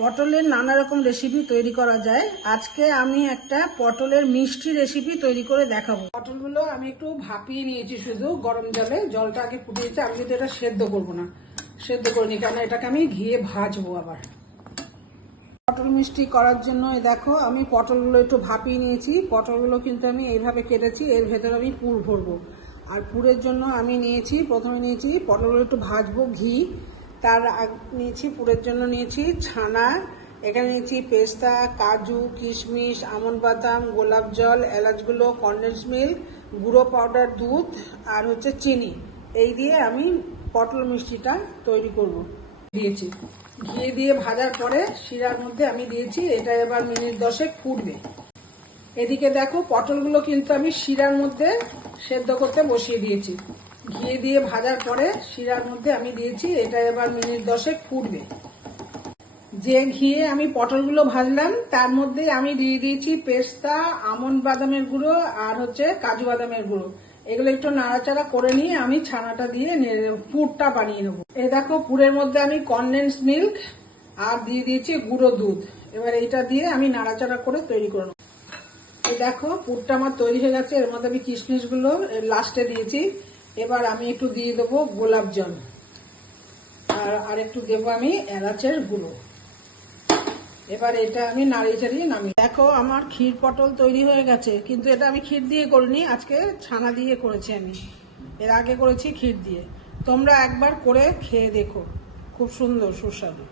পটলের নানা রকম রেসিপি তৈরি করা যায়। আজকে আমি একটা পটলের মিষ্টি রেসিপি তৈরি করে দেখাবো। পটলগুলো আমি একটু ভাপিয়ে নিয়েছি, শুধু গরম জলে, জলটা আগে ফুটিয়েছি। আমি কিন্তু এটা সেদ্ধ করবো না, সেদ্ধ করিনি, কারণ এটাকে আমি ঘিয়ে ভাজবো আবার। পটল মিষ্টি করার জন্য দেখো আমি পটলগুলো একটু ভাপিয়ে নিয়েছি। পটলগুলো কিন্তু আমি এইভাবে কেটেছি, এর ভেতরে আমি পুর ভরবো। আর পুরের জন্য আমি প্রথমে নিয়েছি পটলগুলো একটু ভাজবো ঘি, তার নিয়েছি পুরের জন্য নিয়েছি ছানা, এখানে নিয়েছি পেস্তা, কাজু, কিশমিশ, আমন্ড বাদাম, গোলাপ জল, এলাচগুলো, কনডেন্স মিল্ক, গুঁড়ো পাউডার, দুধ আর হচ্ছে চিনি। এই দিয়ে আমি পটল মিষ্টিটা তৈরি করব। দিয়েছি ঘি দিয়ে ভাজার পরে শিরার মধ্যে আমি দিয়েছি, এটা এবার মিনিট 10 ফুটবে। এদিকে দেখো পটলগুলো কিন্তু আমি শিরার মধ্যে সেদ্ধ করতে বসিয়ে দিয়েছি। ঘি দিয়ে ভাজার পরে শিরার মধ্যে আমি দিয়েছি, এটা এবার মিনিট 10 ফুটবে। যে ঘিয়ে আমি পটলগুলো ভাজলাম তার মধ্যে আমি দিয়ে দিয়েছি পেস্তা, আমন্ড বাদামের গুঁড়ো আর হচ্ছে কাজু বাদামের গুঁড়ো। এগুলো একটু নাড়াচাড়া করে নিয়ে আমি ছানাটা দিয়ে পুরটা বানিয়ে নেবো। এই দেখো পুরের মধ্যে আমি কনডেন্স মিল্ক আর দিয়ে দিয়েছি গুঁড়ো দুধ। এবার এইটা দিয়ে আমি নাড়াচাড়া করে তৈরি করে নেবো। এই দেখো পুরটা আমার তৈরি হয়ে গেছে। এর মধ্যে আমি কিশমিশ গুলো লাস্টে দিয়েছি। এবার আমি একটু দিয়ে দেবো গোলাপ জল আর একটু দেবো আমি এলাচের গুঁড়ো। এবার এটা আমি নাড়িয়ে চাড়িয়ে নামি। দেখো আমার ক্ষীর পটল তৈরি হয়ে গেছে, কিন্তু এটা আমি ক্ষীর দিয়ে করিনি, আজকে ছানা দিয়ে করেছি। আমি এর আগে করেছি ক্ষীর দিয়ে। তোমরা একবার করে খেয়ে দেখো, খুব সুন্দর সুস্বাদু।